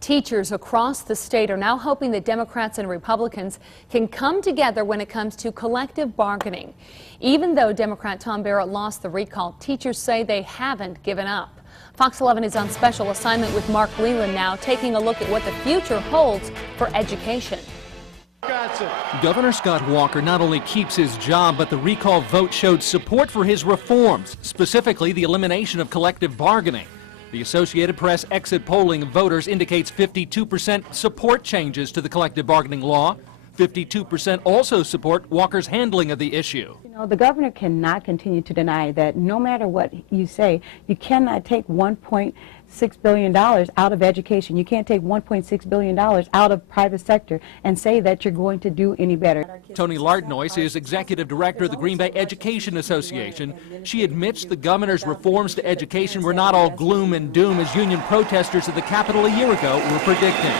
Teachers across the state are now hoping that Democrats and Republicans can come together when it comes to collective bargaining. Even though Democrat Tom Barrett lost the recall, teachers say they haven't given up. Fox 11 is on special assignment with Mark Leland now, taking a look at what the future holds for education. Governor Scott Walker not only keeps his job, but the recall vote showed support for his reforms, specifically the elimination of collective bargaining. The Associated Press exit polling of voters indicates 52% support changes to the collective bargaining law. 52% also support Walker's handling of the issue. You know, the governor cannot continue to deny that no matter what you say, you cannot take $1.6 billion out of education. You can't take $1.6 billion out of private sector and say that you're going to do any better. Tony Lardnois is executive director of the Green Bay Education Association. She admits the governor's reforms to education were not all gloom and doom as union protesters at the Capitol a year ago were predicting.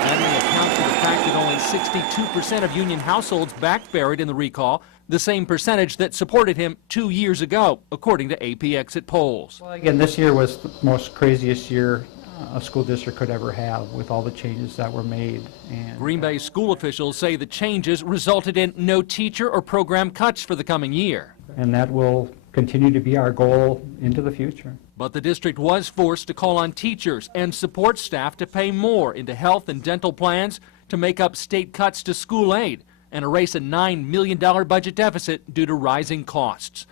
That may account for the fact that only 62% of union households backed Barrett in the recall, the same percentage that supported him 2 years ago, according to AP exit polls. Well, again, this year was the most craziest year a school district could ever have with all the changes that were made. And Green Bay school officials say the changes resulted in no teacher or program cuts for the coming year. And that will continue to be our goal into the future. But the district was forced to call on teachers and support staff to pay more into health and dental plans to make up state cuts to school aid and erase a $9 million budget deficit due to rising costs.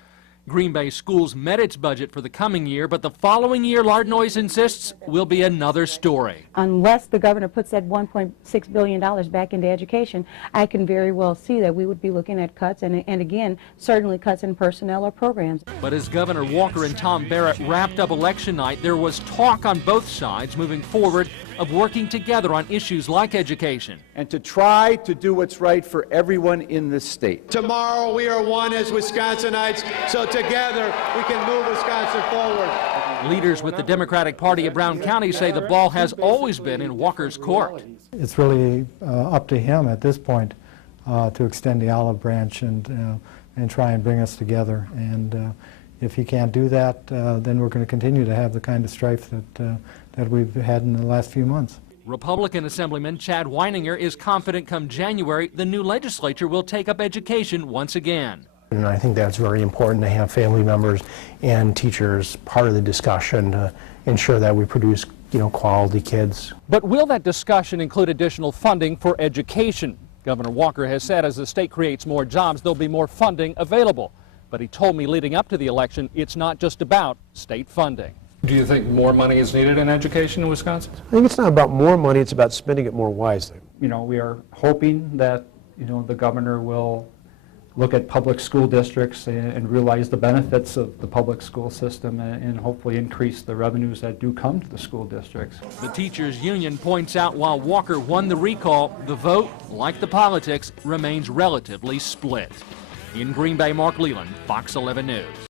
Green Bay Schools met its budget for the coming year, but the following year, Lardnois insists, will be another story. Unless the governor puts that $1.6 billion back into education, I can very well see that we would be looking at cuts and again, certainly cuts in personnel or programs. But as Governor Walker and Tom Barrett wrapped up election night, there was talk on both sides moving forward of working together on issues like education. And to try to do what's right for everyone in this state. Tomorrow we are one as Wisconsinites, so together we can move Wisconsin forward. Leaders with the Democratic Party of Brown County say the ball has always been in Walker's court. It's really up to him at this point to extend the olive branch and try and bring us together. And if he can't do that, then we're going to continue to have the kind of strife that we've had in the last few months. Republican Assemblyman Chad Weininger is confident come January the new legislature will take up education once again. And I think that's very important to have family members and teachers part of the discussion to ensure that we produce, quality kids. But will that discussion include additional funding for education? Governor Walker has said as the state creates more jobs, there'll be more funding available. But he told me leading up to the election, it's not just about state funding. Do you think more money is needed in education in Wisconsin? I think it's not about more money, it's about spending it more wisely. We are hoping that, the governor will look at public school districts and realize the benefits of the public school system and hopefully increase the revenues that do come to the school districts. The teachers union points out while Walker won the recall, the vote, like the politics, remains relatively split. In Green Bay, Mark Leland, Fox 11 News.